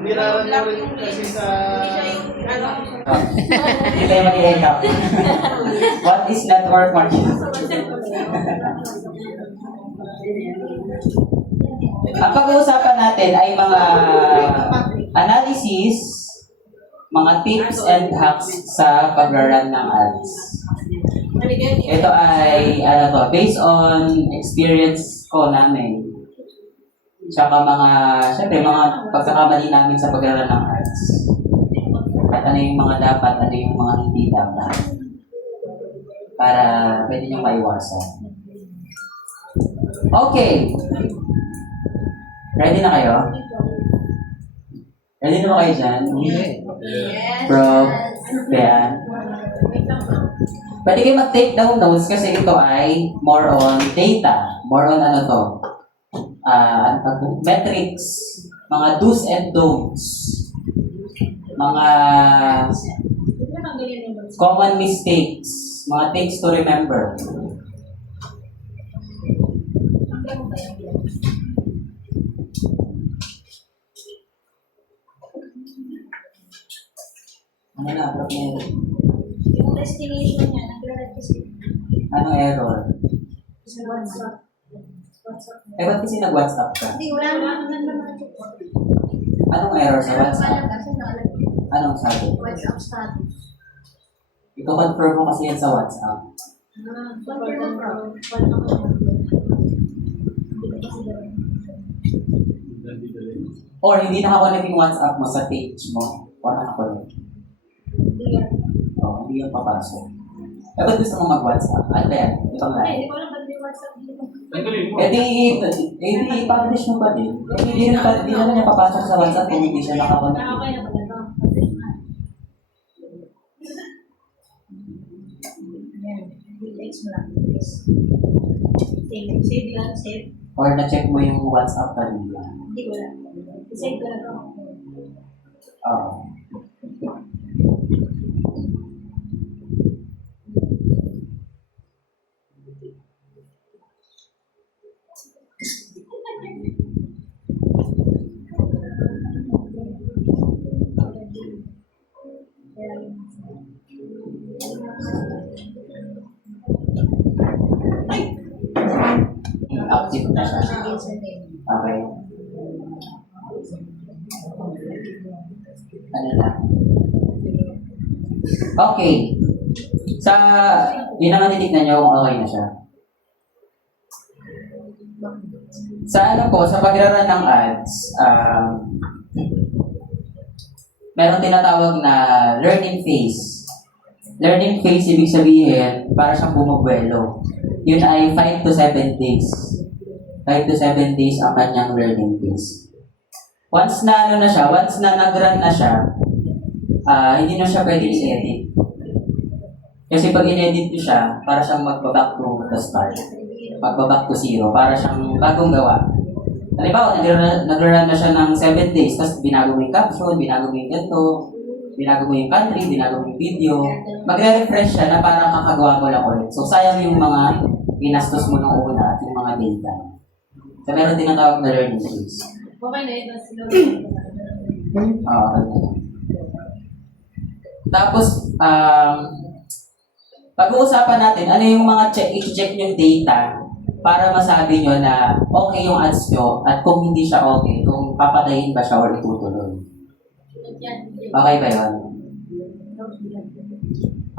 Niraran mo rin kasi sa... Hindi kayo mag-i-end What is network marketing? Ang pag-uusapan natin ay mga analysis, mga tips and hacks sa pag-run ng ads. Ito ay based on experience ko namin. Tsaka syempre mga pagkakamali namin sa pag-run ng ads. At ano yung mga dapat, ano yung mga hindi dapat. Para pwede nyo maiwasan. Okay. Ready na kayo? Ready na ba kayo dyan? Bro, Bea. Pwede kayo mag-take down notes kasi ito ay more on data. More on metrics, mga do's and don'ts, mga common mistakes, mga things to remember. Ano na, problem? Yung destination niya, nag-register. Anong error? Sa WhatsApp. Ba't kasi nag-WhatsApp ka? Hindi, wala naman. Anong error sa WhatsApp? Anong sabi? WhatsApp status. Ito confirm mo kasi yan sa WhatsApp. Or hindi nakakonect yung WhatsApp mo sa page mo. Or nakakonect. Oo, hindi yung papasok. Ba't gusto mo mag-WhatsApp? Ano ba yan? Itong live? Hindi ko alam ba't may WhatsApp dito. I-publish mo pa din. Hindi naman niya papasok sa WhatsApp kung hindi siya nakakonect. Okay na pala ito. Yan. Relax mo lang. Save lang, save. Or na-check mo yung WhatsApp kanina. Hindi ko lang. Save ko lang ito. Oo. Active na siya. Okay. Ano na? Okay. Yun ang natitignan nyo kung okay na siya. Sa pag-run ng ads, meron tinatawag na learning phase. Learning phase, ibig sabihin, para siyang bumubuelo. Yun ay 5 to 7 days. 5 to 7 days ang kanyang learning phase. Once na nag-run na siya, hindi na siya pwede i-edit. Kasi pag in-edit nyo siya, para siyang magbaback to the start. Magbaback to zero, para siyang bagong gawa. Halimbawa, nag-run na siya ng 7 days, tapos binago mo yung caption, binago mo yung ganito, binago mo yung country, binago mo yung video, magre-refresh siya na parang kakagawa mo lang ulit. So, sayang yung mga inastos mo ng una at yung mga data. So, meron din ang tawag na learning phase. Okay na ito. Okay. Tapos, pag-uusapan natin, ano yung mga i-check yung data para masabi nyo na okay yung ads nyo at kung hindi siya okay, kung papatayin ba siya or itutuloy. Okay ba yun?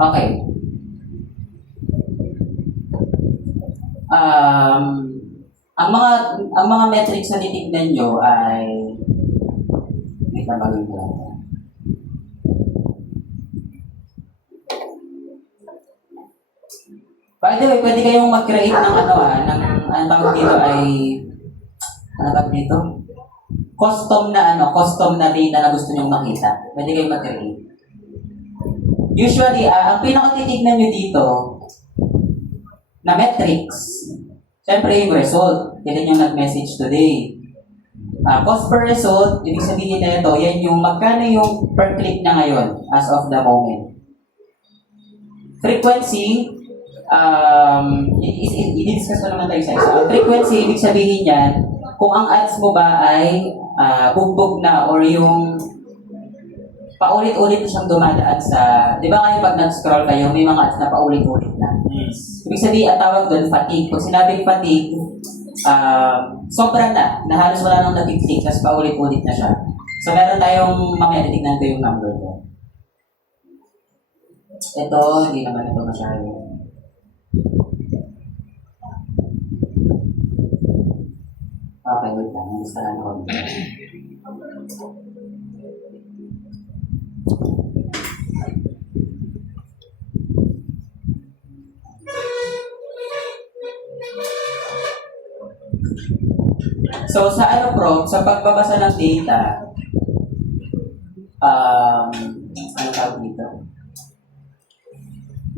Okay. Ang mga metrics na titignan nyo ay may tabagin ko lang. By the way, pwede kayong mag-create ng ang tawag dito ay custom na data na gusto nyong makita. Pwede kayong mag-create. Usually, ang pinakatitignan nyo dito na metrics, syempre yung result. Kailan yung nag-message today. Cost per result, ibig sabihin na ito, yan yung magkano yung per click na ngayon as of the moment. Frequency, i-discuss ko naman tayo sa isa. Frequency, ibig sabihin yan, kung ang ads mo ba ay bugbog na or yung paulit-ulit na siyang dumadaan sa, di ba kayo pag nag-scroll kayo, may mga ads na paulit-ulit na. Ibig sabihin, ang tawag doon, fatigue. Kung sinabing fatigue, sobra na halos wala nang nag-click, tapos paulit-ulit na siya. So meron tayong, mamaya titignan ko yung number ko. Ito, hindi naman ito masyado. Okay, wait lang. Gusto lang ako. So, sa ano pro, sa pagbabasa ng data, ano tawag dito?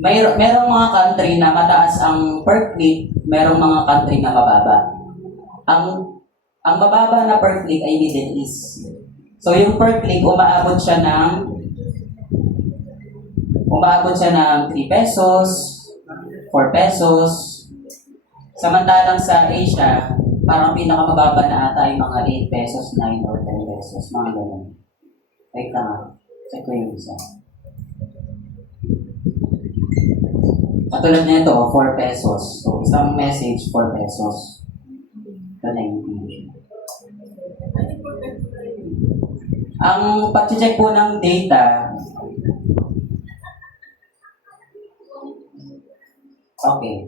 Merong mga country na mataas ang per click, merong mga country na mababa. Ang mababa na per click ay Middle East. So, yung per click, umaabot siya ng 3 pesos, 4 pesos. Samantalang sa Asia, parang pinakamababa na ata yung mga 8 pesos, 9 or 10 pesos, mga ganun. Wait lang, check ko yung isa. Katulad nito, 4 pesos. So, isang message, 4 pesos. Ito na yung ang pag-check po ng data, okay.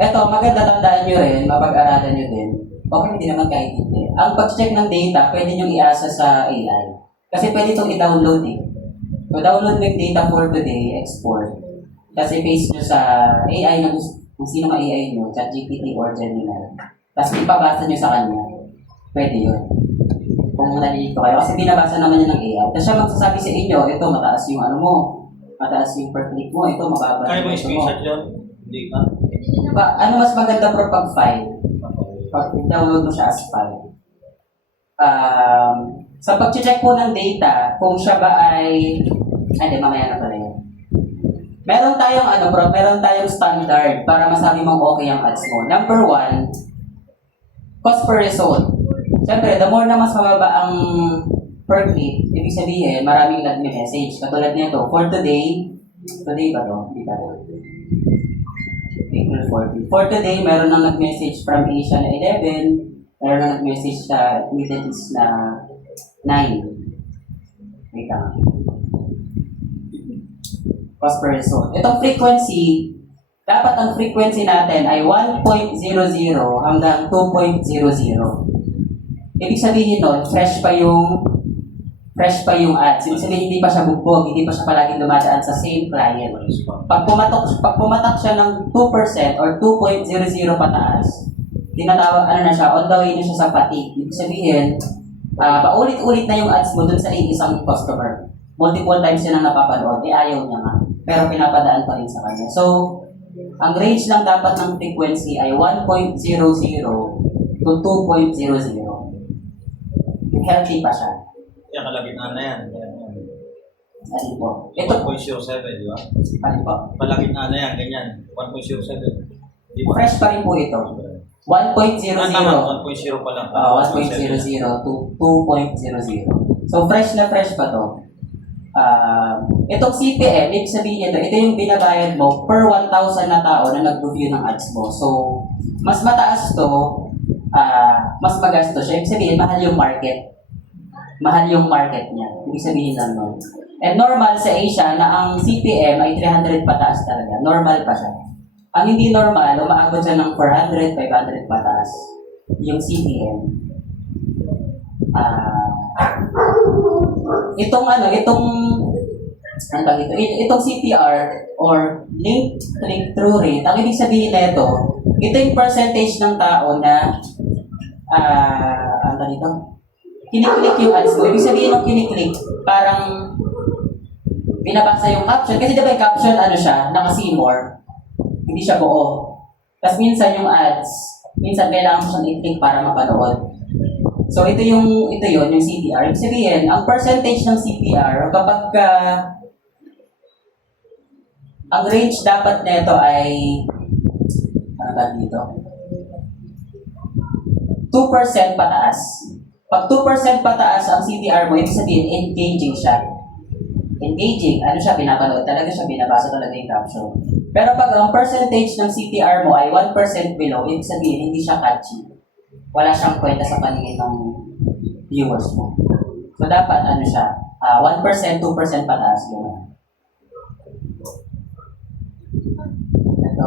Ito, maganda tandaan nyo rin, mapag-aralan nyo din. Okay, hindi naman kahit hindi. Ang pag-check ng data, pwede nyo iasa sa AI. Kasi pwede itong i-download eh. So, download mo yung data for today, export. Kasi paste nyo sa AI na kung sino ma AI nyo, ChatGPT or Gemini. Tapos ipabasa nyo sa kanya. Pwede yun. Kung nalilito kayo. Kasi binabasa naman yun ng AI. Tapos siya magsasabi sa inyo, ito mataas yung ano mo. Mataas yung per click mo. Ito mababa. Kaya mo yung screenshot yun? Hindi ka? Ano mas maganda pro pag file? Pag download mo siya as file. Sa pag-check po ng data, kung siya ba ay... Hindi, mamaya na pala yun. Meron tayong standard para masabi mong okay ang ads mo. Number 1, cost per result. Siyempre, the more na mas mababa ang per click, ibig sabihin, maraming nag-message. Katulad nito, for today ba to? Hindi ba to? April 14. For today, meron nang nag-message from Asia na 11, meron nang nag-message sa Middle East na 9. Wait lang. Cost per result. Itong frequency, dapat ang frequency natin ay 1.00 hanggang 2.00. Ibig sabihin nun, fresh pa yung ads. Ibig sabihin, hindi pa siya bugbog, hindi pa siya palaging dumadaan sa same client. Pag pumatak siya ng 2% or 2.00 pataas, tinatawag, na siya, on the way na siya sa fatigue. Ibig sabihin, paulit-ulit na yung ads mo dun sa isang customer. Multiple times yun ang napapanood, ayaw niya nga. Pero pinapadaan pa rin sa kanya. So, ang range lang dapat ng frequency ay 1.00 to 2.00. Healthy pa siya. Kaya kalagitnaan na yan. Ano po? Ito, 1.07, di ba? ano po? Palagitnaan na yan, ganyan. 1.07. Di ba? Fresh pa rin po ito. 1.00. Tama, 1.0 pa lang. 1.00 to 2.00. So, fresh na fresh pa to. Itong CPM, ibig sabihin ito yung binabayad mo per 1,000 na tao na nag-review ng ads mo. So, mas mataas to, mas magastos siya. Ibig sabihin, mahal yung market. Mahal yung market niya. Ibig sabihin lang nun. And normal sa Asia na ang CPM ay 300 pataas talaga. Normal pa siya. Ang hindi normal, umaabot siya ng 400, 500 pataas. Yung CPM. Itong CTR or link click-through rate, ang ibig sabihin na ito yung percentage ng tao na kiniklik yung ads mo. Ibig sabihin ng kiniklik, parang binabasa yung caption. Kasi diba yung caption, naka-see more. Hindi siya buo. Tapos minsan yung ads, minsan kailangan mo siyang i-click para mapanood. So ito yung CTR. Ibig sabihin, ang percentage ng CTR, kapag ang range dapat nito ay 2% pataas. Pag 2% pataas ang CTR mo, ibig sabihin, engaging siya. Engaging, ano siya, pinapanood talaga siya, binabasa talaga yung caption. Pero pag ang percentage ng CTR mo ay 1% below, ibig sabihin, hindi siya catchy. Wala siyang kwenta sa paningin ng viewers mo. So, dapat, ano siya, 1%, 2% pataas. Gano'n. Ito.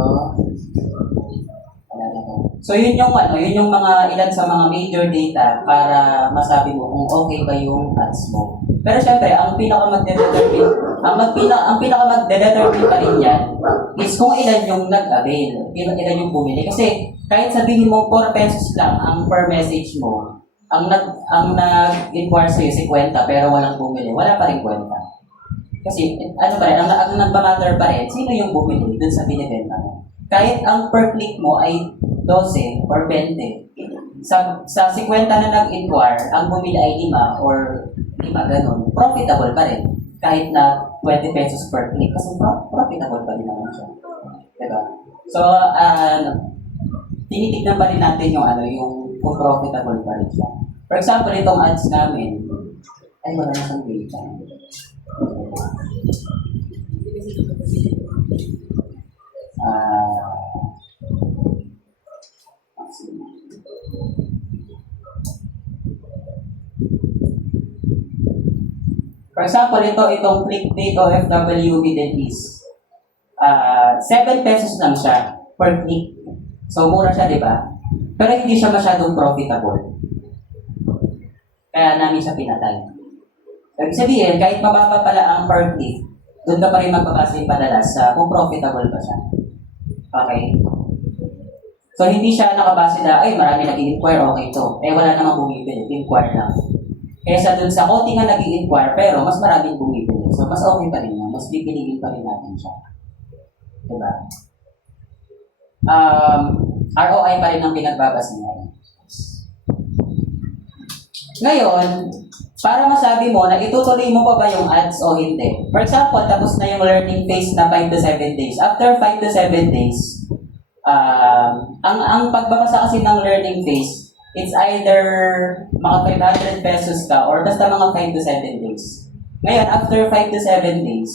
Wala na to. So, yun yung mga ilan sa mga major data para masabi mo kung okay ba yung ads mo. Pero syempre, ang pinaka-magdedetermine pa rin yan is kung ilan yung nag-avail, ilan yung bumili. Kasi kahit sabihin mo 4 pesos lang ang per message mo, ang nag-inquire sa'yo 50 pero walang bumili, wala pa rin kwenta. Kasi ano pa rin, ang nagmamatter pa rin, sino yung bumili dun sa binibenta mo. Kahit ang per click mo ay 12 or 20, sa 50 na nag-inquire, ang bumili ay 5 or 5 ganun, profitable pa rin. Kahit na 20 pesos per click, kasi profitable pa rin naman siya. Diba? So, tinitignan pa rin natin yung kung profitable pa rin siya. For example, itong ads namin, ay wala na siyang data. For example, itong clickbait OFW Middle East. 7 pesos lang siya per click. So, mura siya, di ba? Pero hindi siya masyadong profitable. Kaya namin siya pinatay. Ibig sabihin, kahit mababa pala ang per click, doon ka pa rin magpapasa yung padalas sa kung profitable ba siya. Okay? So, hindi siya nakabase na, ay, marami nag-inquire, okay to. Eh, wala namang bumibili, inquire lang. Kesa dun sa konti nga nag-inquire, pero mas maraming bumibili. So, mas okay pa rin yan. Mas pipiliin pa rin natin siya. Diba? ROI pa rin ang pinagbabasihan. Ngayon, para masabi mo na itutuloy mo pa ba yung ads o hindi. For example, tapos na yung learning phase na 5 to 7 days. After 5 to 7 days, ang pagbabasa kasi ng learning phase, it's either mga 500 pesos ka or basta mga 5 to 7 days. Ngayon, after 5 to 7 days,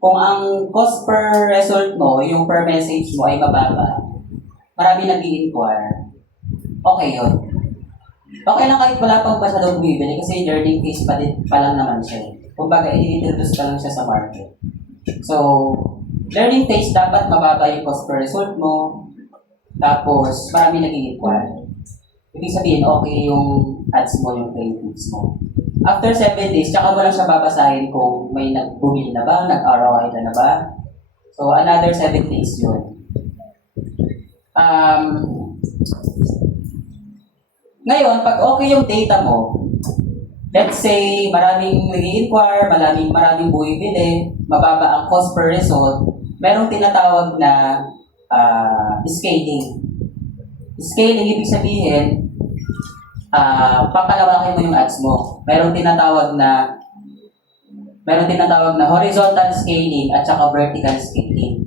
kung ang cost per result mo, yung per message mo ay mababa, marami nag-i-inquire, okay yun. Okay lang kahit wala pang masyadong bumibili kasi learning phase pa lang naman siya. Kumbaga, i-introduce pa lang siya sa market. So, learning phase dapat mababa yung cost per result mo, tapos marami nag-i-inquire. Ibig sabihin, okay yung ads mo, yung creatives mo. After 7 days, tsaka mo lang siya babasahin kung may nag-bumili na ba, nag-ROI na ba. So, another 7 days yun. Ngayon, pag okay yung data mo, let's say, maraming nag-i-inquire, maraming bumibili, mababa ang cost per result, merong tinatawag na scaling. Scaling, ibig sabihin, papalawakin mo yung ads mo. Merong tinatawag na horizontal scaling at saka vertical scaling.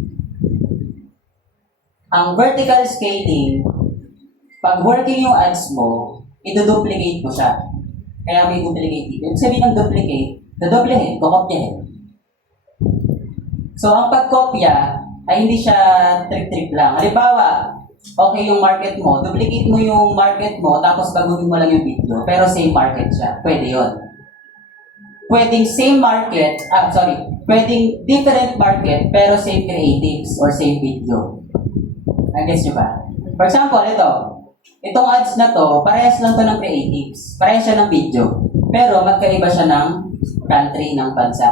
Ang vertical scaling, pag working yung ads mo, i-duplicate mo siya. Kaya may duplicate dito. Ibig sabihin ng duplicate, dodoblehin, kukopyahin. So, ang pagkopya ay hindi siya trick-trick lang. Halimbawa, okay yung market mo, duplicate mo yung market mo, tapos baguhin mo lang yung video, pero same market siya. Pwede yun. Pwedeng same market, pwedeng different market, pero same creatives or same video. Nag-guess nyo ba? For example, itong ads na to, parehas lang to ng creatives. Parehas siya ng video. Pero magkaiba siya ng country, ng bansa.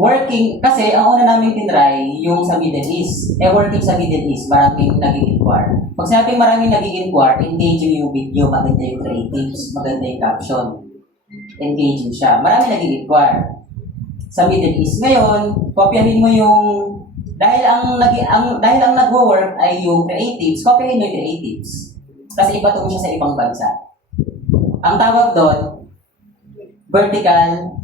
Working, kasi ang una namin tinry, yung sa Middle East. Working sa Middle East, maraming nag-i-inquire. Pag sinabing maraming nag-i-inquire, engaging yung video, maganda yung creatives, maganda yung caption. Engaging siya. Maraming nag-i-inquire sa Middle East. Ngayon, kopyahin mo yung dahil ang nagwo-work ay yung creatives, kopyahin mo yung creatives. Kasi ipatungo siya sa ibang bansa. Ang tawag doon, vertical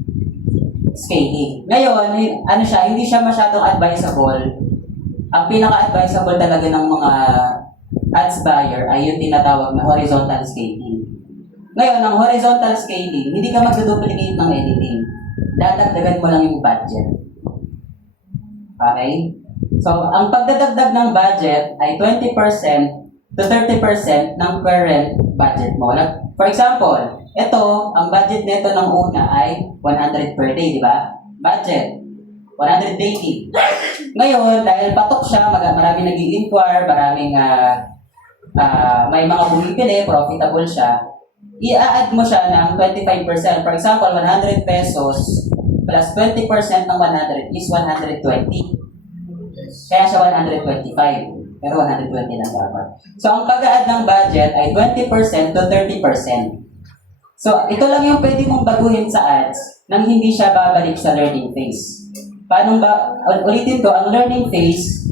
scaling. Ngayon, hindi siya masyadong advisable. Ang pinaka-advisable talaga ng mga ads buyer ay yung tinatawag na horizontal scaling. Ngayon, ang horizontal scaling, hindi ka magduduplicate ng anything. Dadagdagan mo lang yung budget. Okay? So, ang pagdadagdag ng budget ay 20% to 30% ng current budget mo. For example, ito, ang budget nito ng una ay 100 per day, di ba? Budget, 180. Ngayon, dahil patok siya, maraming nag-i-inquire, maraming may mga bumibili, profitable siya, i-add mo siya ng 25%. For example, 100 pesos plus 20% ng 100 is 120. Kaya siya 125. Pero 120 lang dapat. So, ang pag-add ng budget ay 20% to 30%. So, ito lang yung pwede mong baguhin sa ads nang hindi siya babalik sa learning phase. Paano ba? Ulitin ko, ang learning phase,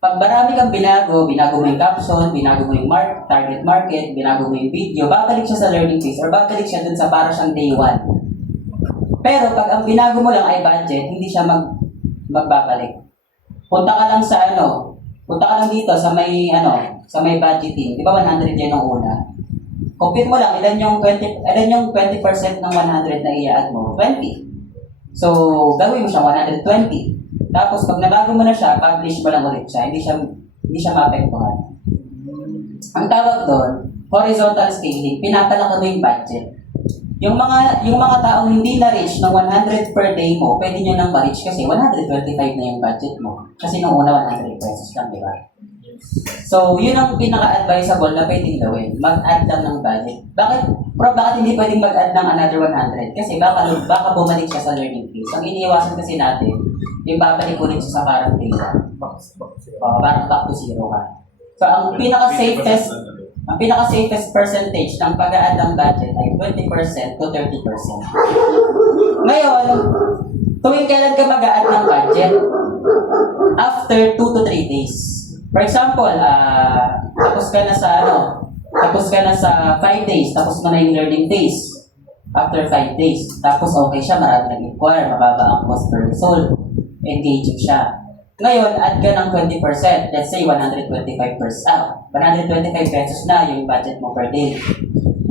pag marami kang binago mo yung caption, binago mo yung target market, binago mo yung video, babalik siya sa learning phase or babalik siya dun sa para siyang day 1. Pero pag ang binago mo lang ay budget, hindi siya magbabalik. Punta ka lang dito sa may budgeting. Di ba 100 yan ang una? Compute mo lang, ilan yung 20% ng 100 na i-add mo? 20. So, gawin mo siya 120. Tapos, pag nabago mo na siya, publish mo lang ulit siya. Hindi siya maapektuhan. Ang tawag doon, horizontal scaling, pinapalaki mo yung budget. Yung mga taong hindi na-reach ng 100 per day mo, pwede nyo nang ma-reach kasi 125 na yung budget mo. Kasi nung una, 100 pesos lang, di ba? So, yun ang pinaka-advisable na pwedeng gawin. Mag-add lang ng budget. Bakit hindi pwedeng mag-add ng another 100? Kasi baka bumalik siya sa learning phase. Ang iniiwasan kasi natin, yung babalik ulit siya sa current data. Parang back to zero ka. So, ang pinaka-safest percentage ng pag-add ng budget ay 20% to 30%. Ngayon, tuwing kailan ka mag-add ng budget? After 2 to 3 days. For example, tapos ka na sa 5 days, tapos na yung learning phase. After 5 days, tapos okay siya, marami nag-inquire, mababa ang cost per result, engaging siya. Ngayon, add ka ng 20%, let's say 125 pesos na yung budget mo per day.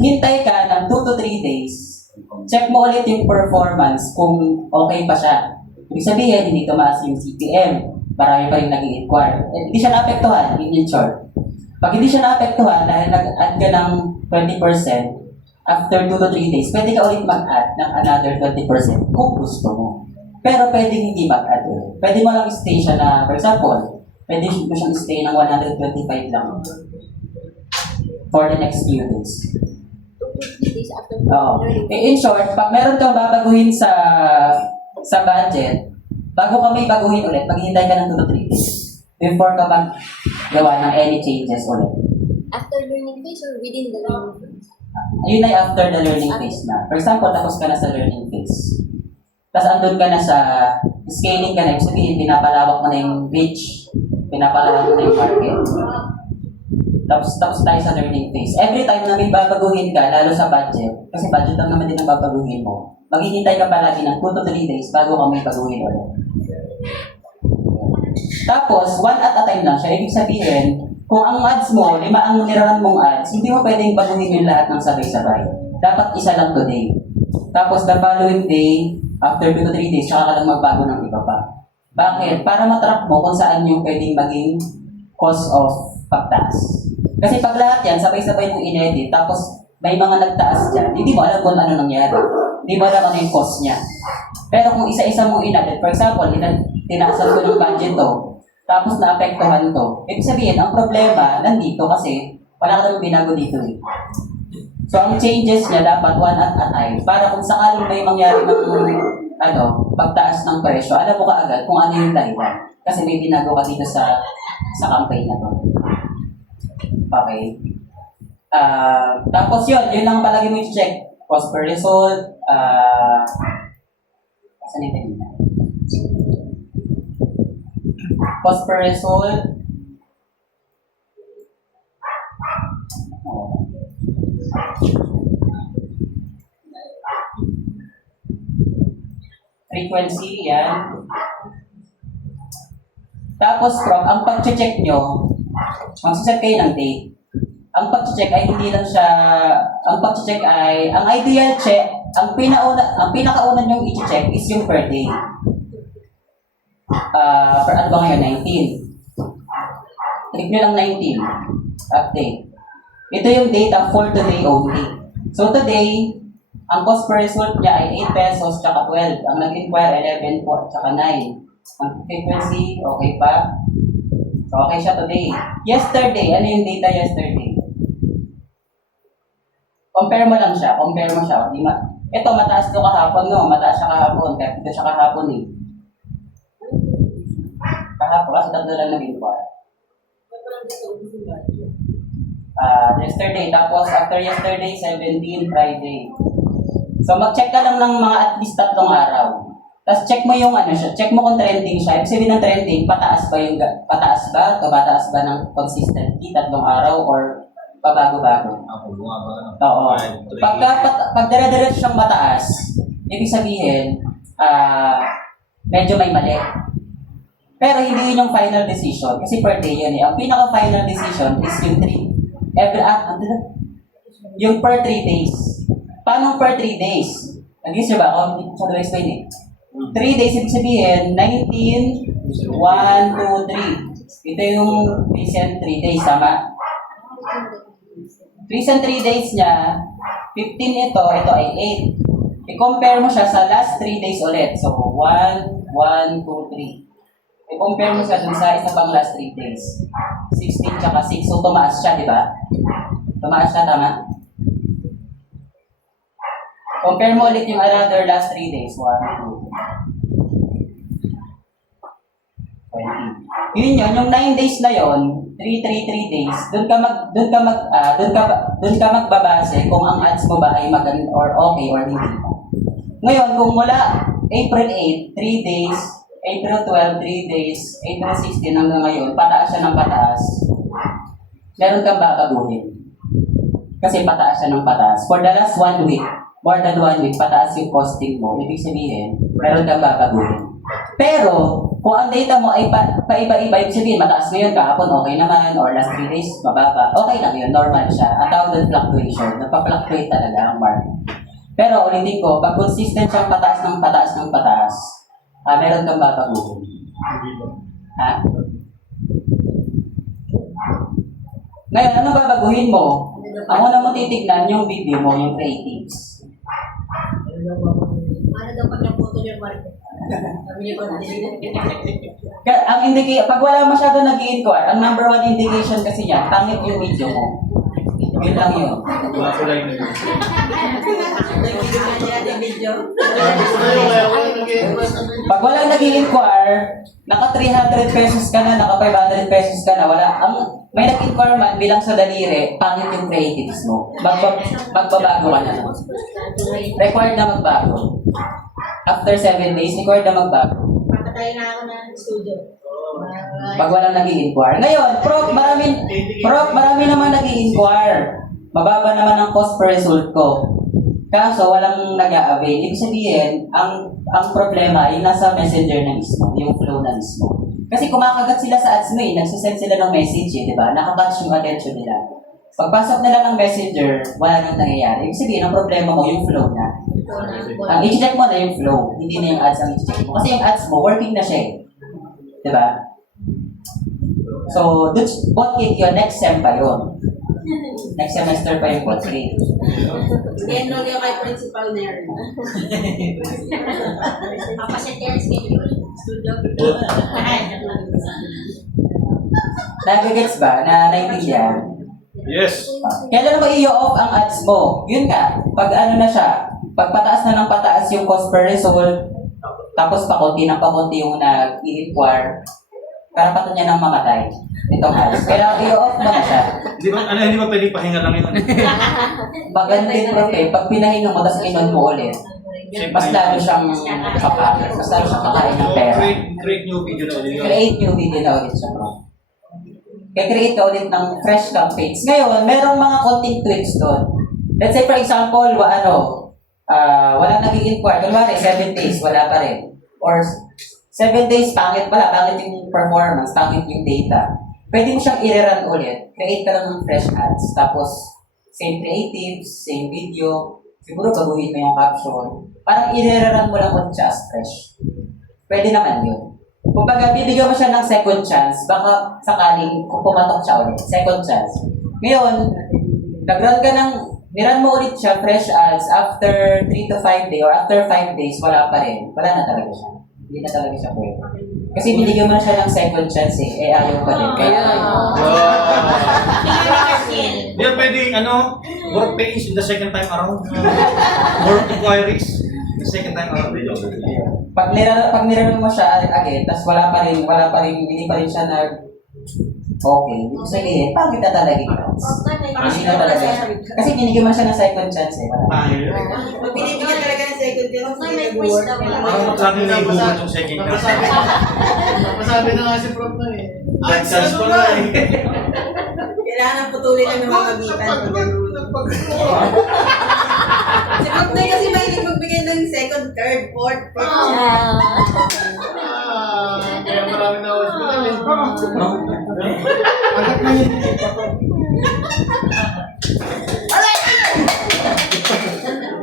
Hintay ka ng 2 to 3 days, check mo ulit yung performance kung okay pa siya. Ibig sabihin, hindi tumaas yung CPM, marami pa rin nag-i-inquire. Hindi siya naapektuhan, in short. Pag hindi siya naapektuhan, dahil nag-add ka ng 20%, after 2 to 3 days, pwede ka ulit mag-add ng another 20% kung gusto mo. Pero pwede hindi mag-add ulit. Pwede mo lang stay siya na, for example, pwede mo siyang stay ng 125 lang for the next few days. 2 days after. Oo. In short, pag meron kang babaguhin sa budget, bago ka may baguhin ulit, maghihintay ka ng 2 to 3 days before ka gawa ng any changes ulit. After learning phase or within the learning phase? Yun ay after the learning phase na. For example, tapos ka na sa learning phase. Tapos andun ka na sa scaling ka na, ibig sabihin, pinapalawak mo na yung reach, pinapalawak mo na yung market. Tapos tayo sa learning phase. Every time na may babaguhin ka, lalo sa budget, kasi budget lang naman din ang babaguhin mo, maghihintay ka palagi ng 2 to 3 days bago ka may baguhin ulit. Tapos, 1 at a time lang siya. Ibig sabihin, kung ang ads mo, 5 ang niraran mong ads, hindi mo pwedeng baguhin yung lahat ng sabay-sabay. Dapat isa lang today. Tapos, the following day, after 2 to 3 days, saka ka lang magbago ng iba pa. Bakit? Para matrack mo kung saan yung pwedeng maging cause of pagtaas. Kasi pag lahat yan, sabay-sabay mong in-edit, tapos may mga nagtaas dyan, hindi mo alam kung ano nangyari. Hindi mo alam ano yung cause niya. Pero kung isa-isa mong in-edit, for example, tinaasan ko ng budget to, tapos naapektuhan to, ibig sabihin, ang problema nandito kasi wala ka naman binago dito eh. So, ang changes niya dapat 1 at a time para kung sakaling may mangyari ng pagtaas ng presyo, alam mo kaagad kung ano yung dahilan. Kasi may binago ka dito sa campaign na to. Okay. Tapos yun lang palagi mo i-check. Cost per result, saan yung kanina? Cost per result, frequency, yan. Tapos, ang pag-check nyo, magsaset kayo ng date. ang pag-check ay hindi lang siya, ang pag-check ay, ang ideal check, ang pinakauna niyong i-check is yung per day. Ano ba ngayon? 19. Click nyo lang 19. Update. Ito yung data for today only. So today, ang cost per result niya ay 8 pesos tsaka 12. Ang nag-inquire 11 po tsaka 9. Ang frequency, okay pa. So okay siya today. Yesterday, ano yung data yesterday? Compare mo lang siya. Compare mo siya. Ito, mataas to kahapon, no? Mataas siya kahapon. Kaya ito siya kahapon eh. Kahapon, kasi tatlo lang nag-inquire. Yesterday, tapos after yesterday, 17, Friday. So mag-check ka lang ng mga at least 3 araw. Tapos check mo yung ano siya, check mo kung trending siya. Ibig sabihin ng trending, pataas ba, tumataas ba ng consistently 3 araw or pabago-bago? Ako, bumaba na. Oo. 5, 3. Pag dire-diretso siyang mataas, ibig sabihin, medyo may mali. Pero hindi yun yung final decision. Kasi per day yun eh. Ang pinaka-final decision is yung yung per 3 days. Paano per 3 days? Nag-guess ba ako? Hindi ko sa explain eh. 3 days, ibig sabihin, 19, 1, 2, 3. Ito yung recent 3 days, tama? Recent 3 days niya, 15 ito ay 8. I-compare mo siya sa last 3 days ulit. So, 1, 1, 2, 3. I-compare mo siya dun sa isa pang last 3 days. 16 tsaka 6. So, tumaas siya, di ba? Tumaas siya, tama? Compare mo ulit yung another last 3 days. 1, 2, 20. Yun, yung 9 days na yon, 3 days, doon ka magbabase kung ang ads mo ba ay maganda or okay or hindi. Ngayon, kung mula April 8, 3 days, April 12, 3 days, April 16 hanggang ngayon, pataas siya ng pataas, meron kang babaguhin. Kasi pataas siya ng pataas. For the last 1 week, more than 1 week, pataas yung costing mo. Ibig sabihin, meron kang babaguhin. Pero, kung ang data mo ay paiba-iba, ibig sabihin, mataas ngayon, kahapon okay naman, or last 3 days, mababa, okay lang yun, normal siya. At tawag doon fluctuation, nagpa-fluctuate talaga ang market. Pero ulitin ko, pag consistent siyang pataas ng pataas ng pataas, meron kang babaguhin. Ha? Ngayon, ano babaguhin mo? Ang una mo titignan yung video mo, yung creatives. Ano daw pag naputo yung market? Ang pag wala masyado nag-i-inquire, ang number 1 indication kasi niya, pangit yung video mo. Yun lang yun. Wala ko lang yun. Pag walang nag-i-inquire, naka 300 pesos ka na, naka 500 pesos ka na, may nag-inquire man bilang sa daliri, pangit yung creatives mo. Magbabago ka na. Required na magbago. After 7 days, required na magbago. Papatay na ako ng studio. Pag walang nag-i-inquire. Ngayon, marami naman nag-i-inquire. Mababa naman ang cost per result ko. Kaso, walang nag-a-avail. Ibig sabihin, ang problema ay nasa messenger na mismo, yung flow na mismo. Kasi kumakagat sila sa ads mo eh, nagsisend sila ng message eh, di ba? Nakakatch yung attention nila. Pagpasok nila ng messenger, wala nang nangyayari. Ibig sabihin, ang problema mo, yung flow na. Ang i-check mo na yung flow, hindi na yung ads ang i-check mo. Kasi yung ads mo, working na siya eh. Di ba? So, bot kit yun, next sem pa yun. Next semester pa yung bot kit. Enroll yung kay Principal Nerd. Papasyat schedule. Studio. Nagagets ba? Naintindihan? Yes. Kailan mo i-off ang ads mo? Yun nga, pag ano na siya, pag pataas na ng pataas yung cost per result, tapos pakunti ng pakunti yung nag-i-inquire, karapatan niya nang mamatay. Itong ads. Kailangan i-off mo na siya. Hindi ba pwedeng pahinga lang yun? Maganda din profe, pag pinahinga mo, tapos inon mo ulit, mas lalo siyang kakain. Mas lalo siyang kakain ng pera. Create new video na ulit. Create new video na ulit siya, bro. Kaya create ka ulit ng fresh campaigns. Ngayon, merong mga konting tweaks doon. Let's say, for example, walang nag-i-inquire. Kunwari, 7 days, wala pa rin. Or 7 days, pangit yung performance, pangit yung data. pwede mo siyang i-run ulit. Create ka lang ng fresh ads. Tapos, same creatives, same video. Siguro baguhin mo yung caption. Parang i-rerun mo lang ulit siya as fresh. Pwede naman yun. Kung baga, bibigyan mo siya ng second chance, baka sakaling kung pumatok siya ulit. Second chance. Ngayon, nag-run ka ng, niran mo ulit siya, fresh ads, after 3 to 5 days, or after 5 days, wala pa rin. Wala na talaga siya. Hindi na talaga siya pwede. Kasi binigyan mo na siya ng second chance ayaw pa rin. Kaya, Hindi yan pwedeng, work page in the second time around. Work inquiries in the second time around. pag niran mo siya again, tapos wala pa rin, hindi pa rin siya okay. Ibig sabihin, pangit na talaga yung chance. Hindi na talaga siya. Kasi binigyan mo siya ng second chance Pag binibigyan talaga ng second chance, may quiz daw. Parang lagi na ibubuhat yung second chance. Napasabi na nga si Prof na eh. Chance ko na eh. Kailangan putulin ang namamagitan. Si Prof na kasi mahilig magbigay ng second, third, fourth, fifth. Kaya marami na hospital eh. Agad na yun.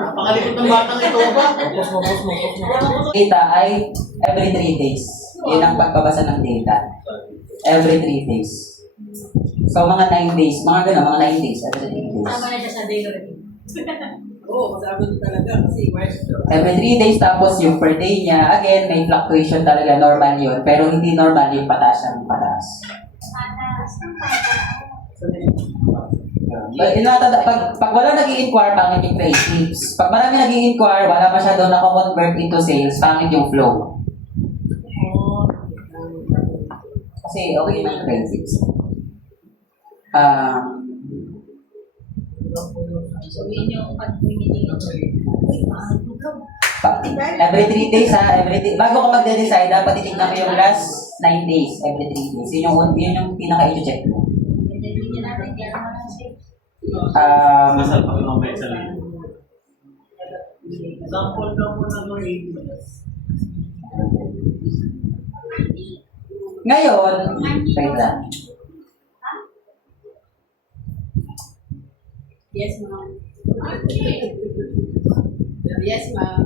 Napakalikot ng batang ito ba? Data ay every 3 days. Yun ang pagbabasa ng data. Every 3 days. So, mga 9 days. Mga gano'n, mga 9 days. Every 3 days. Tama na siya sa day routine. Oo, masabi ko talaga kasi Every 3 days, tapos yung per day niya, again, may fluctuation talaga, normal yun. Pero hindi normal yung pataas ng pataas. Pag wala nag-i-inquire, pangit yung creatives. Pag marami nag-i-inquire, wala masyadong nako-convert into sales, pangit yung flow. Kasi okay na yung creatives. so yun yung pag-meeting. Every 3 days bago ka magde-decide, dapat titignan mo yung last 9 days, every 3 days. Yun yung pinaka-i-check mo. Masal pa yung mga sa Sample daw po na ng 80. Ngayon, wait lang. Yes, ma'am. Yes, ma'am.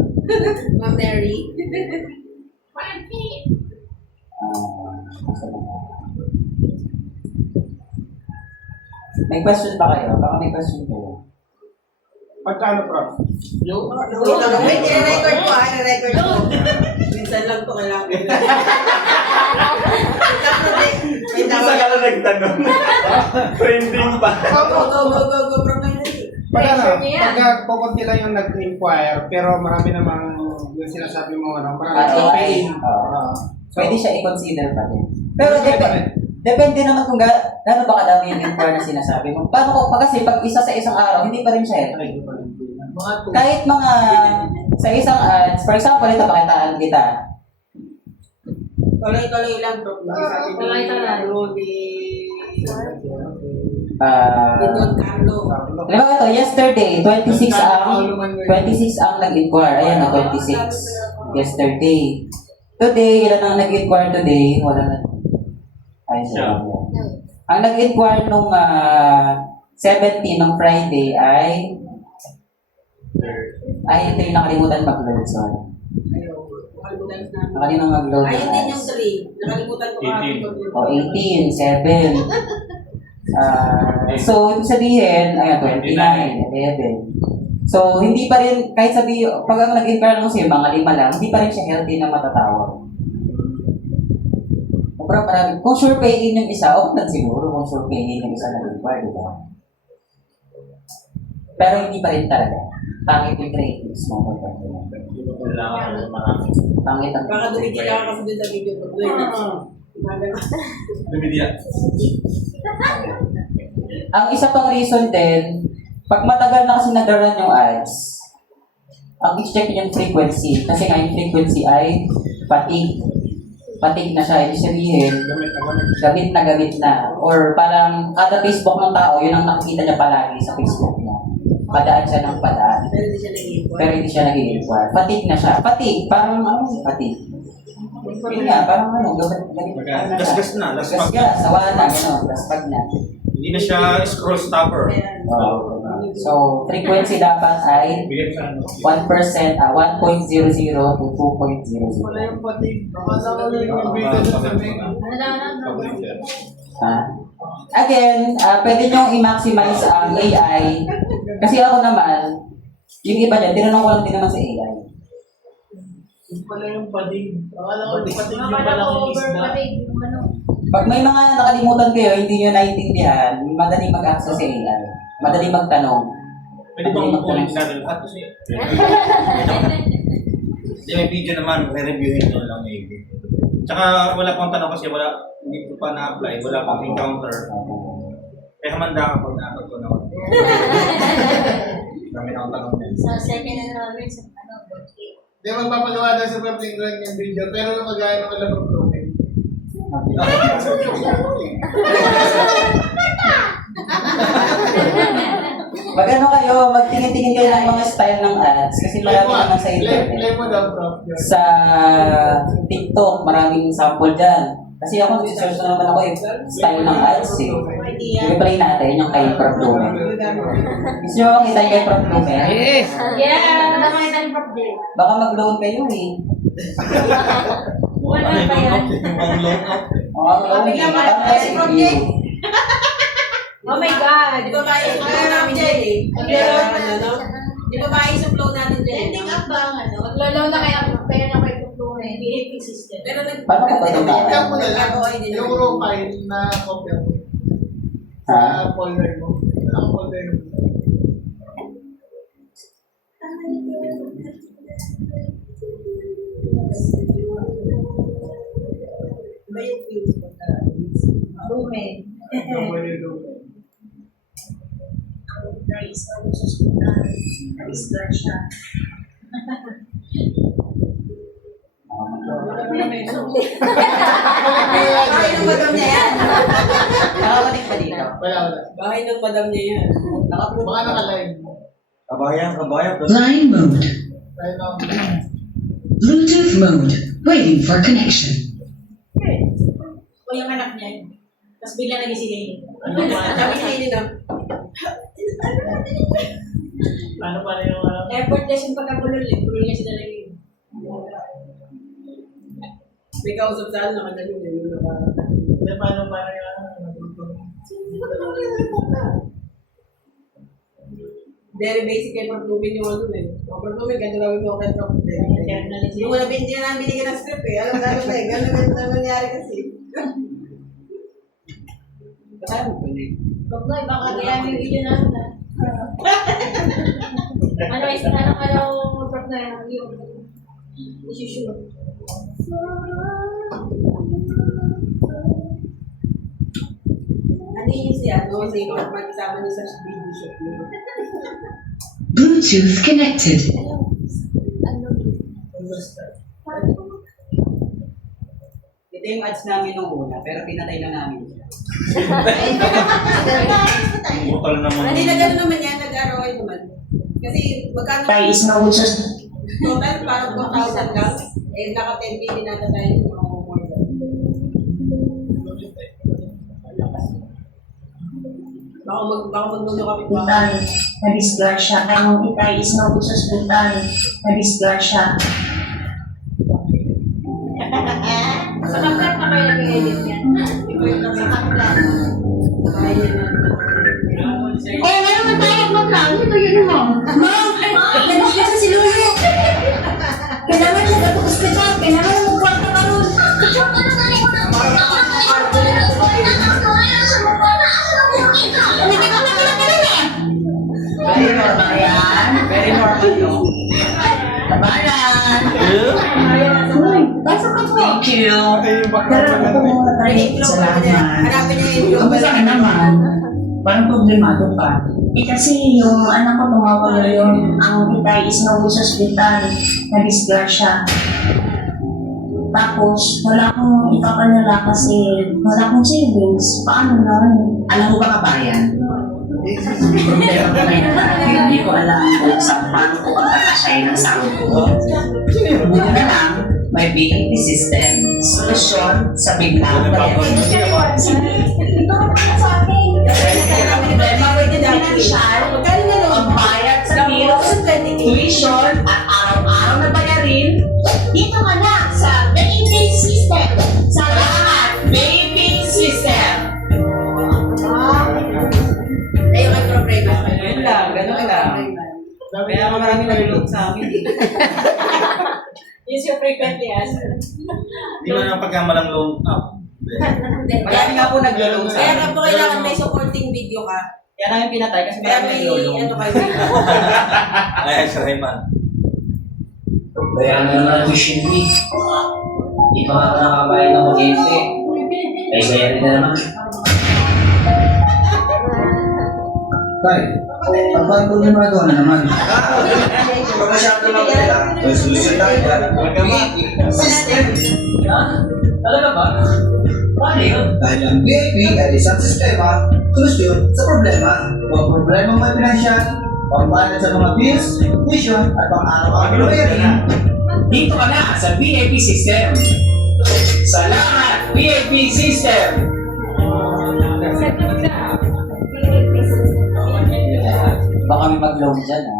Ma'am Mary. May question ba kayo? Baka may question kayo. Pagkano, Prof? Wait, i-record ko. I-record ko. Minsan lang to kailangan. Wait lang. Isa ka na nagtanong. Trending pa. Go, bro. Pagkano? Pagka kukunti lang yung nag-inquire, pero marami namang yung sinasabi mo, marami paying. Pwede siya i-consider pa din. Pero depende naman kung gaano ba kadami yung inquire na sinasabi mo. Paano ko, kasi pag isa sa isang araw, hindi pa rin siya entry. Kahit mga sa isang ads, for example, ito pakitaan kita. Tuloy-tuloy lang, bro. Tuloy-tuloy. Don Carlo. Alam mo ito, yesterday, 26 ang nag-inquire. Ayan na, 26. Yesterday. Today, ilan ang nag-inquire today? Wala na. Ay, siya. Ang nag-inquire nung 17 ng Friday ay ito yung nakalimutan mag-load. Sorry. Nakalimutan mag-load. Ayun din yung 3. Nakalimutan ko kahapon. 18, 7. So, ibig sabihin, 29, 11. So, hindi pa rin, kahit pag ang nag-inquire lang sa'yo, mga 5 lang, hindi pa rin siya healthy na matatawag. Kung sure payin yung isa, okay lang siguro kung sure payin yung isa nag-inquire, di ba? Pero hindi pa rin talaga. Pangit yung creatives mo. Pangit ang Baka dumidila ka kasi dun sa video ko. Lumidya. Ang isa pang reason din, pag matagal na kasi nag-run yung ads, ang i-check yung frequency. Kasi nga yung frequency ay fatigue. Fatigue na siya. Ibig sabihin, gamit na. Or parang kada Facebook ng tao, yun ang nakikita niya palagi sa Facebook niya. Padaan siya ng padaan. Pero hindi siya nag-inquire. Pero hindi siya nag-inquire. Fatigue na siya. Fatigue. Parang fatigue. Yun nga, parang ano, Gas-gas na, laspag na. Gas-gas, wala na, gano'n, laspag na. Hindi na siya scroll stopper. So, frequency dapat ay 1%, 1.00 to 2.00. Wala yung patig. Akala ko yung video sa kami. Again, pwede nyo i-maximize ang AI. Kasi ako naman, yung iba dyan, tinanong ko lang din naman sa AI. Wala yung patig. Akala ko yung patig yung malaking isda. Pag may mga nakalimutan kayo, hindi nyo naiintindihan, madaling mag-access sa AI. Madaling magtanong. Pwede bang ulit natin lahat kasi hindi, may video naman, re-reviewin nyo lang maybe. Tsaka wala pang tanong kasi hindi ko pa na-apply, wala pang encounter. Kaya hamanda ka pag na-apply ko naman. Dami na akong tanong yan. Sa second and namin sa birthday. Hindi magpapaliwanag sa Prof. Tingnan yung video, pero magaya ng wala Prof. Mag ano kayo, magtingin-tingin kayo ng mga style ng ads kasi marami naman sa internet. Play mo daw, Prof. Sa TikTok, maraming sample dyan. Kasi ako, nag-search na naman ako yung style ng ads eh. I-play natin yung kay Prof. Lumen. Gusto nyo makita yung kay Prof. Lumen? Yeah! Nakakita ni birthday. Baka mag-loan kayo eh. Wala pa yan. Ang loan up. Ang loan eh. Baka kasi review. Oh my God! Di ba ba yung flow namin dyan eh? Di ba ba yung flow natin dyan? Ending up ba ang ano? Maglalaw na kaya na kayo tutulungan. BAP system. Pero Paano ka ba tumakas? Kopya mo na lang. nagkakaroon din Yung naman. raw file na kopya mo. Ha? Sa folder mo. Naka-folder mo. Iba yung views pagka. Lumen. Guys, ako sa hospital. Nag-start siya. Bahay ng madam niya yan. Nakakalik pa dito. Wala. Bahay ng madam niya yan. Baka naka-live. Kabayan. Line mode. Tayo na. Bluetooth mode. Waiting for connection. O yung anak niya. Tapos bigla nagising. Sabi niya yun na. Paano pa rin yung Effortless yung pagkabulol eh. Bulol niya sila lang yun. May kausap sa ano, nakagaling na yun. paano pa rin yung Very basic kay Pertumin yung ano eh. O Pertumin, ganito gawin mo kay Prof. Yung wala binigyan namin binigyan ng script eh. Alam mo eh, ganun na nangyari kasi. Kasama mo pwede. Huwag na, baka kaya yung video natin na. Ano, prop na yung isushoot. Ano yun siya? No, kasi mag-isama niya sa video shoot niya. Bluetooth connected. Ito yung ads namin nung una, pero pinatay na namin siya. Bukal naman. Hindi na gano'n naman yan, nag-ROI naman. Kasi magkano Tayo is mawusos. total parang 2,000 lang. Eh, naka 10K din nata tayo ng mga more than. Baka magnuno kami pa. Hospital. Na-disgrasya. Kaya nung itay is mawusos hospital. Na-disgrasya. Sa kaplat na kayo nag-edit yan. Sa kaplat. Eh, meron tayo magkano. Ito yun mo. Ma'am, nag-disgrasya si Lulu. Kailangan na nag-hospital. Kailangan mo kwarta ka ron. Very normal yan. Very normal no? Tabayan. Pasok ka po. Thank you. Tara, ito muna tayo. Salamat. Hanapin niya yung Ang sa akin naman, parang problemado pa. Kasi yung anak ko tumawag na yun, ang itay is nauwi sa hospital, na-disgrasya. Tapos, wala akong ipapanala kasi wala akong savings. Paano na? Alam mo ba kabayan? Problema ko ngayon na hindi ko alam kung sa paano ko ang kakasay ng sahod ko. Buti na lang, may BAP system. solusyon sa biglang bayad. Sige, ito ka sa akin. Problema with the financial, Magkano na lang? ang bayad sa bills, tuition, at araw-araw na bayarin, dito ka na sa vaping system. Sa lahat, vaping system. Ayun ang problema. Yun lang, ganun lang. Kaya nga marami nalulog sa amin. Use your frequently asked. Hindi mo na pagkamalang loan up. Marami nga po naglo-load sa Kaya amin. nga po kailangan may supporting video ka. Kaya namin pinatay kasi Kaya marami may naglo-load. ano kayo. Ay, si Rayman. Kaya ano naman tuition fee. Hindi pa nga ako nakabayad ng kuryente. Ay, bayarin na naman. Tay, pagpag po niyo Maradona naman. Masyado lang nila. May solusyon tayo dyan. System. Talaga ba? Paano yun? Dahil ang VIP ay isang sistema, solusyon sa problema. Kung problema may financial, pambayad sa mga bills, tuition, at pang-araw-araw na bayarin. Dito ka na sa VIP system. Sa lahat, VIP system. Baka may mag-load dyan ha.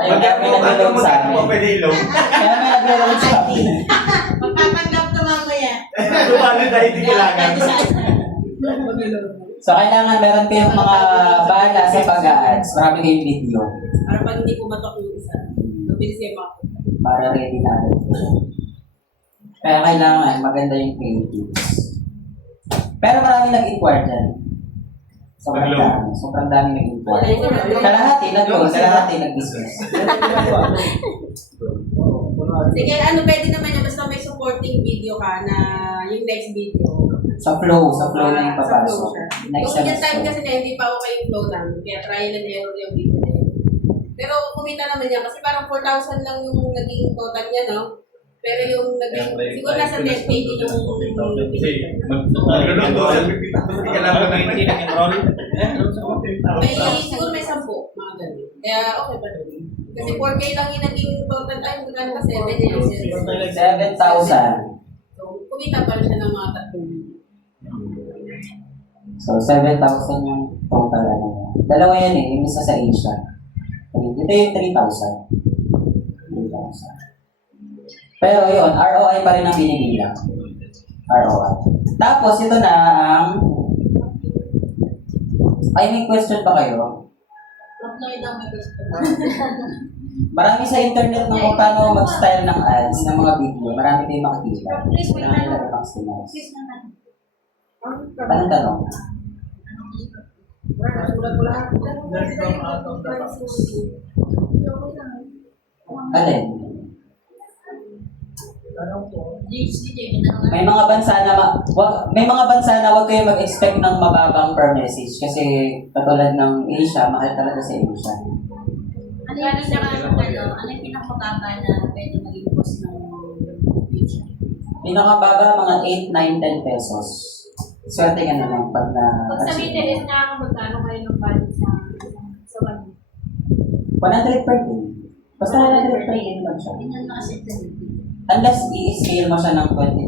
Ay, Pagka may mo naglo-load sa mo amin. pwede i-loan. Kaya may naglo-load sa amin. Magpapanggap ka mamaya. Dumalo dahil hindi kailangan. So, kailangan meron kayong mga bahala sa pag-ads. Marami kayong video Para pag hindi pumatok yung isa, mabilis yung mga. para ready na agad. Kaya kailangan maganda yung creatives. Pero maraming nag-inquire dyan. Sobrang dami. Sobrang dami nag-inquire. Kalahati nag-load, kalahati nag-business. Sige, ano pwede naman yan, basta may supporting video ka na yung next video. Sa flow na yung Sa flow papasok. siya. Next Kung yung time semester. kasi na hindi pa okay yung flow lang, kaya trial and error yung video na yun. Pero kumita naman yan, kasi parang 4,000 lang yung naging total niya, no? Pero yung naging, siguro nasa 10K din yung Kasi mag-loan. Hindi ka lang mag-19 nag-enroll. may, siguro may 10, mga ganun. Kaya okay pa rin. Kasi 4K lang yung naging total time, magkano ka 7 years. 7,000. So, kumita pa rin siya ng mga 3. So, 7,000 yung total ano niya. Dalawa yan eh, yung isa sa Asia. Ito yung 3,000. 3,000. Pero yun, ROI pa rin ang binibilang. ROI. Tapos, ito na ang... Ay, may question pa kayo? Marami sa internet ng kung paano mag-style ng ads ng mga video. Marami kayong makikita. Marami lang maximize. Anong tanong? Alin? May mga bansa na wag kayo mag-expect ng mababang per message kasi katulad ng Asia, mahal talaga sa Asia. Ano yung pinakamababa na pwede maging post ng page? Pinakababa mga 8, 9, 10 pesos. Swerte ka na lang pag na Pag sa middle is nakakagano kayo ng budget sa one. 100 per day. Basta 100 per day lang siya. Yun yung nakaset. Unless i-scale mo siya ng 20%.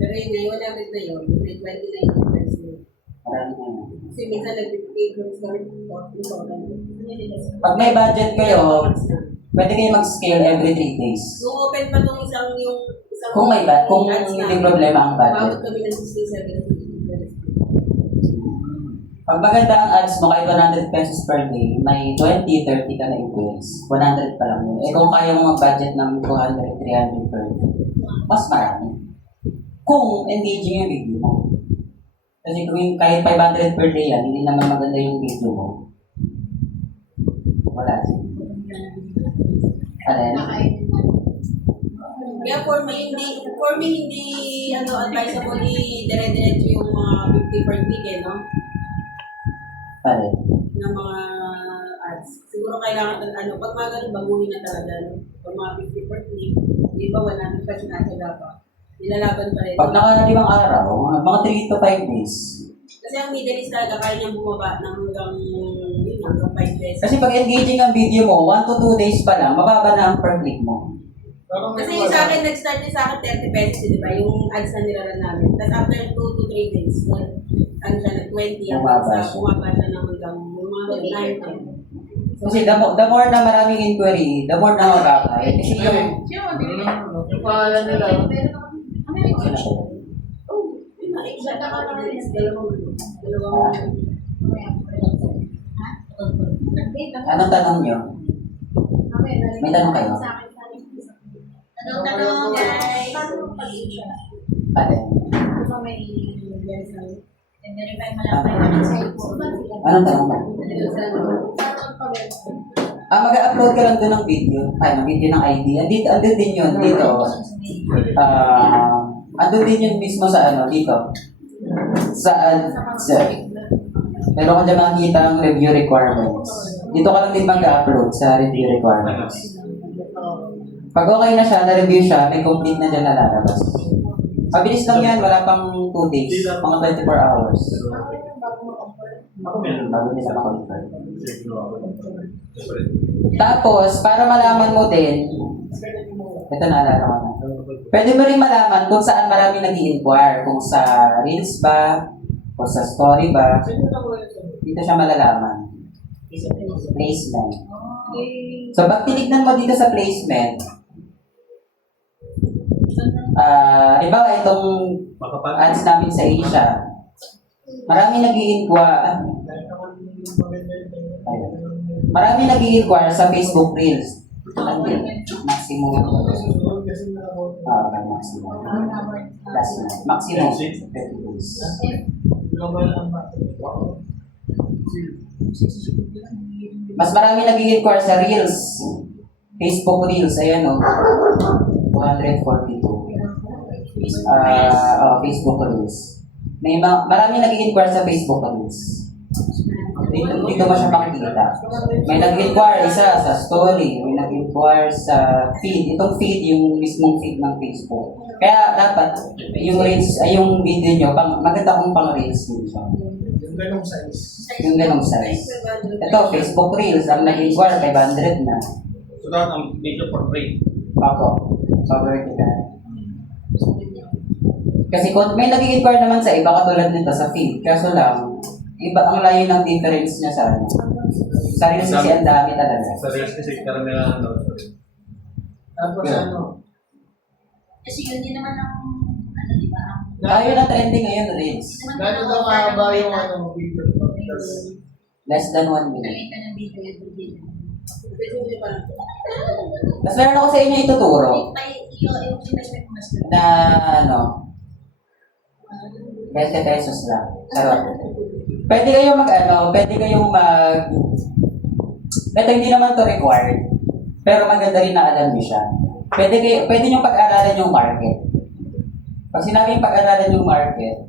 Pero yun na, wala rin na yun. May 29%. Marami na yun. Kasi minsan nag-pay kami Pag may budget kayo, pwede kayo mag-scale every 3 days. Nung open pa tong isang Kung hindi problema ang budget. Bawat kami ng 67. Pag maganda ang ads mo, kahit 100 pesos per day, may 20, 30 ka na influence. 100 pa lang yun. Eh kung kaya mo mag-budget ng 200, 300 per day, mas marami. Kung engaging yung video mo. Kasi kung kahit 500 per day yan, hindi naman maganda yung video mo. Wala. Alin? Kaya for me, hindi advisable i-dire-diretso yung mga 50 per click no? Alin? Ng mga ads. Siguro kailangan, pag mga ganun, baguhin na talaga, no? Pag mga 50 per click, di ba 100 pa sinasaga pa? Nilalaban pa rin. Pag nakakalimang araw, mga 3 to 5 days. Kasi ang Middle East talaga, kaya niyang bumaba ng hanggang 5 pesos. Kasi pag engaging ang video mo, 1 to 2 days pa lang, mababa na ang per click mo. Kasi yung sa akin, nag-start din sa akin 30 pesos, di ba? Yung ads na nilaran namin. Tapos after 2 to 3 days, ano siya, nag-20 Bumaba siya. bumaba siya ng hanggang mga 9. Kasi the more na maraming inquiry, the more na mababa. Kasi yung... Yung pangalan nila. Anong tanong nyo? May tanong kayo? Tanong, guys. Ate, Verify mo lang kayo. anong tanong mo? Mag-upload ka lang doon ng video. Ng video ng ID. Andun din yun, dito. Andun din yun mismo sa dito. Meron ka dyan makikita ang review requirements. Dito ka lang din mag-upload sa review requirements. Pag okay na siya, na-review siya, may complete na dyan na lalabas. Mabilis lang yan, wala pang 2 days, mga 24 hours. Bago nila makonfirm. Tapos, para malaman mo din, ito naalala ko na. Pwede mo rin malaman kung saan marami nag-i-inquire. Kung sa Reels ba, kung sa Story ba. Dito siya malalaman. Placement. So, pag tinignan mo dito sa placement, iba itong ads namin sa Asia, marami nag-i-inquire. Marami nag-i-inquire sa Facebook Reels. Maximum. Maximum. Mas marami nag-i-inquire sa Reels. Facebook Reels, ayan o. 242. Facebook Reels. Marami nag-i-inquire sa Facebook Reels. Dito mo siya makikita. May nag-inquire isa sa story, may nag-inquire sa feed. Itong feed, yung mismong feed ng Facebook. Kaya dapat, yung reels, yung video nyo, maganda kung pang reels din siya. Yung ganong size. Ito, Facebook Reels, ang nag-inquire, 500 na. So that ang video for free. Ako, so vertical. Kasi kung may nag-inquire naman sa iba, katulad nito sa feed, kaso lang, iba ang layo ng difference niya sa ano. Sa Reels kasi ang dami talaga. Sa Reels kasi karamihan Tapos ano? Kasi yun din naman ang, di ba? Tayo na trending ngayon, Reels. Gano'n daw kahaba yung video? Less than 1 minute. Nakita ng video every day. Tapos meron ako sa inyo ituturo Yung investment mo mas na 20 pesos lang. Sarap. Pwede kayong ito hindi naman to required, pero maganda rin na alam niyo siya. Pwede nyo pag-aralan yung market. Pag sinabing pag-aralan yung market,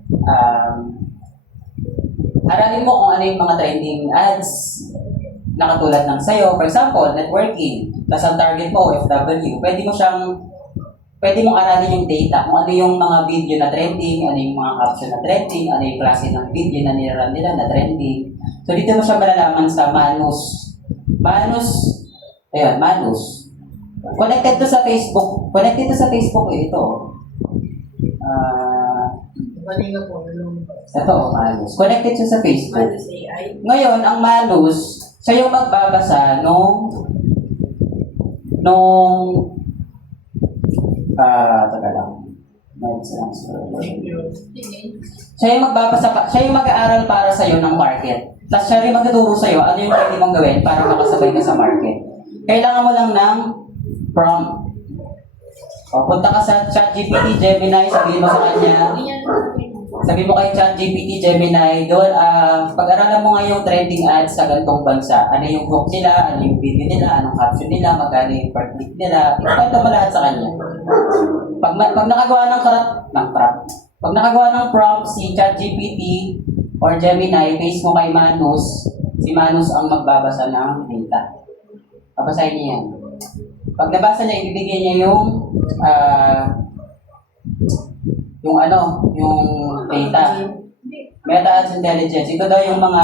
aralin mo kung ano yung mga trending ads na katulad ng sayo. For example, networking. Tapos ang target mo, OFW. Pwede mong aralin yung data, kung ano yung mga video na trending, ano yung mga caption na trending, ano yung klase ng video na nila na trending. So dito mo siya malalaman sa Manus. Manus. Connected to sa Facebook. Ito. Kanina po, Ito, Manus. Connected siya sa Facebook. Manus AI. Ngayon, ang Manus, siya yung magbabasa taga lang. Siya yung mag-aaral para sa'yo ng market. Tapos siya rin magtuturo sa'yo ano yung pwede mong gawin para makasabay ka sa market. Kailangan mo lang ng prompt. Punta ka sa ChatGPT, Gemini, sabihin mo sa kanya, sabi mo kay ChatGPT, Gemini, doon, pag-aralan mo nga yung trending ads sa ganitong bansa. Ano yung hook nila, ano yung video nila, anong caption nila, magkano yung per click nila. Ipakita mo lahat sa kanya. Pag nakagawa ng prompt si ChatGPT or Gemini, paste mo kay Manus, si Manus ang magbabasa ng data. Babasahin niya yan. Pag nabasa niya, ibibigay niya yung data. Meta Ads Intelligence. Ito daw yung mga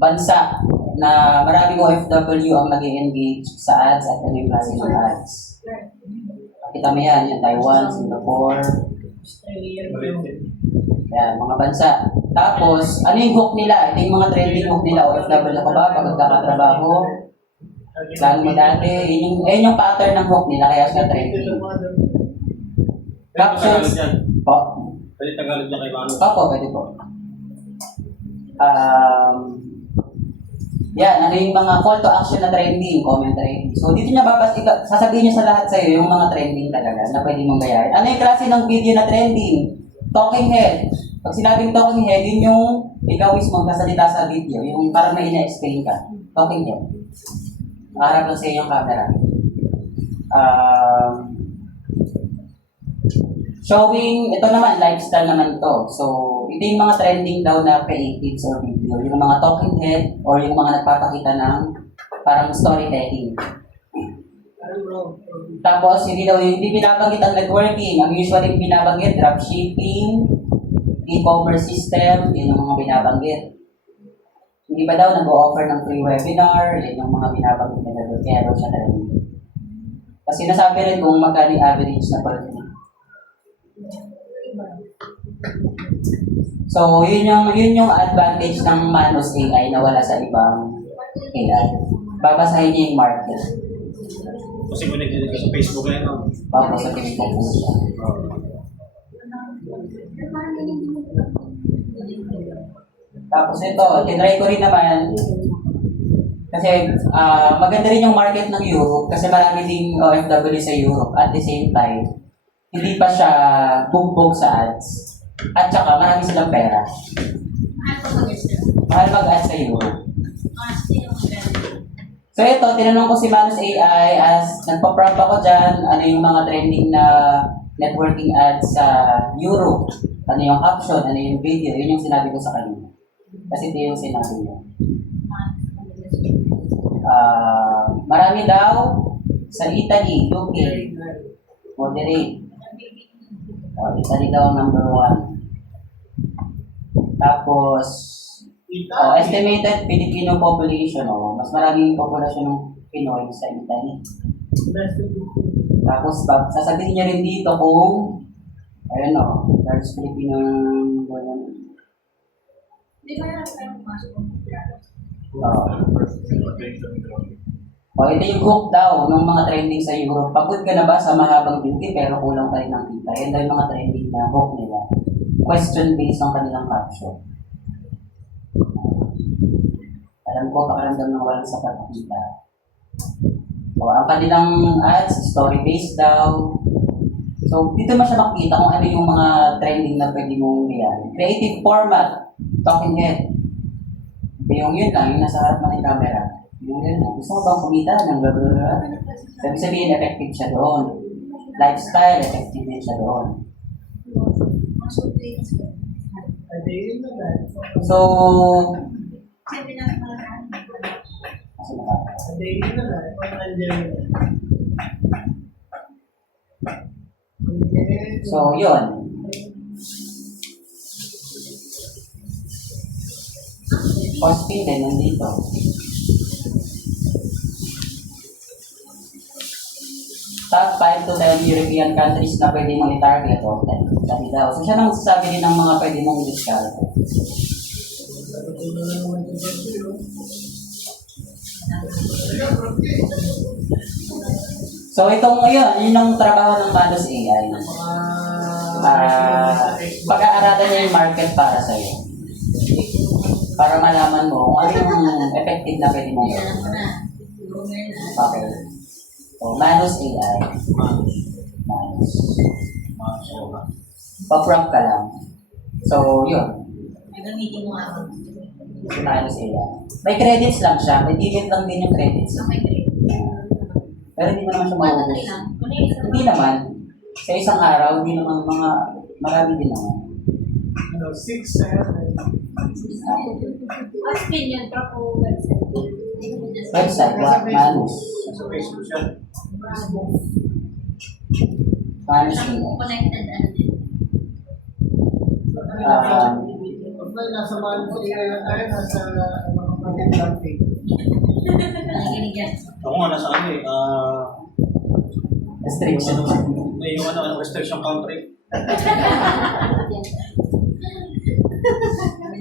bansa na maraming OFW ang nag-engage sa ads at ano yung klase ng ads. Kita mo yan, yung Taiwan, Singapore, yan, mga bansa. Tapos, ano yung hook nila? Ito yung mga trending hook nila. OFW ka ba? Pag nagkakatrabaho, plano mo dati. Yun yung pattern ng hook nila, kaya siya trending. Captions. Po. Pwede Tagalog niya kay Manu. Opo, pwede po. Yan, ano yung mga call to action na trending, comment trending. So, dito niya sasabihin niya sa lahat sa'yo yung mga trending talaga na pwede mong gayahin. Ano yung klase ng video na trending? Talking head. Pag sinabing talking head, yun yung ikaw mismo kasalita sa video, yung parang may ina-explain ka. Talking head. Harap lang sa iyo yung camera. Showing, ito naman, lifestyle naman to. So, ito yung mga trending daw na creatives or video. Yung mga talking head or yung mga nagpapakita ng parang storytelling. Tapos, hindi binabanggit ang networking. Ang usually binabanggit, dropshipping, e-commerce system, yun yung mga binabanggit. Hindi ba daw nag-o-offer ng free webinar, yun yung mga binabanggit na doon. Kaya daw siya trending. Kasi nasabi rin kung magkano yung average na per day. So, yun yung advantage ng Manus AI na wala sa ibang AI. Babasahin niya yung market. Kasi connected ka sa Facebook ngayon, no? Babasahin sa Facebook mo siya. Tapos ito, tinry ko rin naman kasi maganda rin yung market ng Europe kasi marami ding OFW sa Europe at the same time hindi pa siya bugbog sa ads. At saka marami silang pera. Mahal mag-ads sa Europe. So ito, tinanong ko si Manus AI as nagpa-prompt ako dyan, ano yung mga trending na networking ads sa Europe. Ano yung caption, ano yung video, yun yung sinabi ko sa kanya. Kasi ito yung sinabi niya. Marami daw sa Italy, UK, moderate. Italy daw number 1. Tapos, estimated Filipino population, mas maraming populasyon ng Pinoy sa Italy. Tapos, sasabihin niya rin dito kung, ayun large Filipino, Di ba yung pumasok? ito yung hook daw ng mga trending sa Europe. Pagod ka na ba sa mahabang duty pero kulang pa rin ng kita? Yan daw yung mga trending na hook nila. Question based ang kanilang caption. Alam ko, pakaramdam ng walang sapat na kita. So, ang kanilang ads, story based daw. So, dito mo siya makikita kung ano yung mga trending na pwede mong yan. Creative format, talking head. Yung yun lang, yung nasa harap ng camera. Yung yun lang, gusto mo bang kumita ng blablabla? Sabi sabihin, effective siya doon. Lifestyle, effective din siya doon. So, so yun. Posting din nandito. Top 5 to 10 European countries na pwede mong i-target sabi daw. So siya nang sasabi din ng mga pwede mong i-discard. So itong yun ang trabaho ng Manus AI. Pag-aaralan niya yung market para sa'yo. Para malaman mo kung ano yung effective na pwede mong gawin. Okay. So, Manus AI. Manus. Pa-prompt ka lang. So, yun. Gagamitin mo ako. Si Manus AI. May credits lang siya. May limit lang din yung credits. Pero hindi mo naman siya maubos. Hindi naman. Sa isang araw, hindi naman marami din naman. 6, 7. Mas yun pa po website. Website, Manus. Sa Facebook siya. Manus AI. Connected ano din. Nasa Manus AI, nasa mga pag-planting. Nakikinig yan. Ako nga, nasa Restriction. May yung ano, restriction country.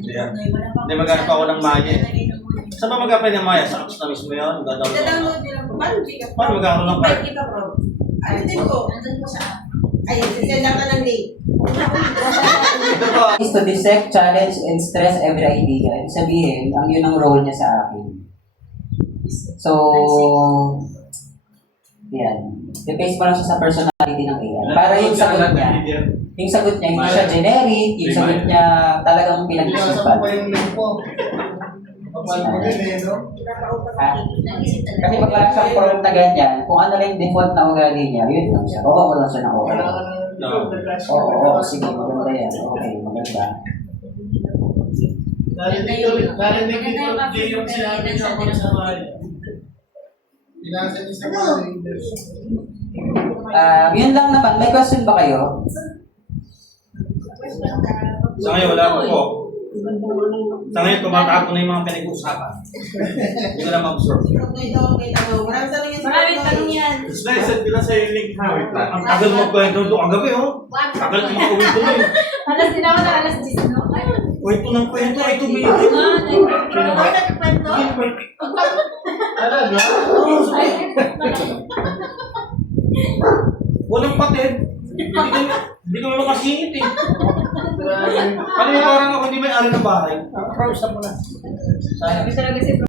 Hindi maghanap ako ng Maya. Saan ba mag-apply ng Maya? Sa apps na mismo yun? Download nyo lang po. Paano Gcash? Paano magkakaroon ng card? Bike kita, bro. Ano din po? Nandun po sa app. Ayun, sisend lang ka ng link. Is to dissect, challenge, and stress every idea. Ibig sabihin, ang yun ang role niya sa akin. So, yan. I-base mo lang siya sa personality ng AI. Para yung sagot niya, hindi siya generic, yung sagot niya talagang Pinasa pinag-isipan. ko pa yung link ko. Kapal mo din eh, no? Ha? Nag-isip talaga. Kasi pag wala siyang prompt na ganyan, kung ano lang yung default na ugali niya, yun lang siya. Baba ko lang siya ng okay. Oo, sige, maganda yan. Okay, maganda. Narinig ko yung sinabi niya ako sa Maya. Pinasa niyo sa mga readers. Yun lang naman. May question ba kayo? Sa ngayon, wala pa po. Sa ngayon, tumatago na yung mga pinag-uusapan. Hindi ko na ma-absorb. Okay, tanong. Maraming tanong yan. Maraming tanong yan. Slice, send ko na sa yung link ha. Wait lang. Ang tagal mo kwento doon. Ang gabi, oh. Tagal ko makauwi ko na yun. Alas din ako na alas 10, no? Kwento ng kwento. Ay, tumigil. Sino ba? Nagkwento? Talaga? Walang patid. Hindi ko makasingit eh. Ano yung parang ako hindi may ari ng bahay? Kausap mo na. Gusto lang kasi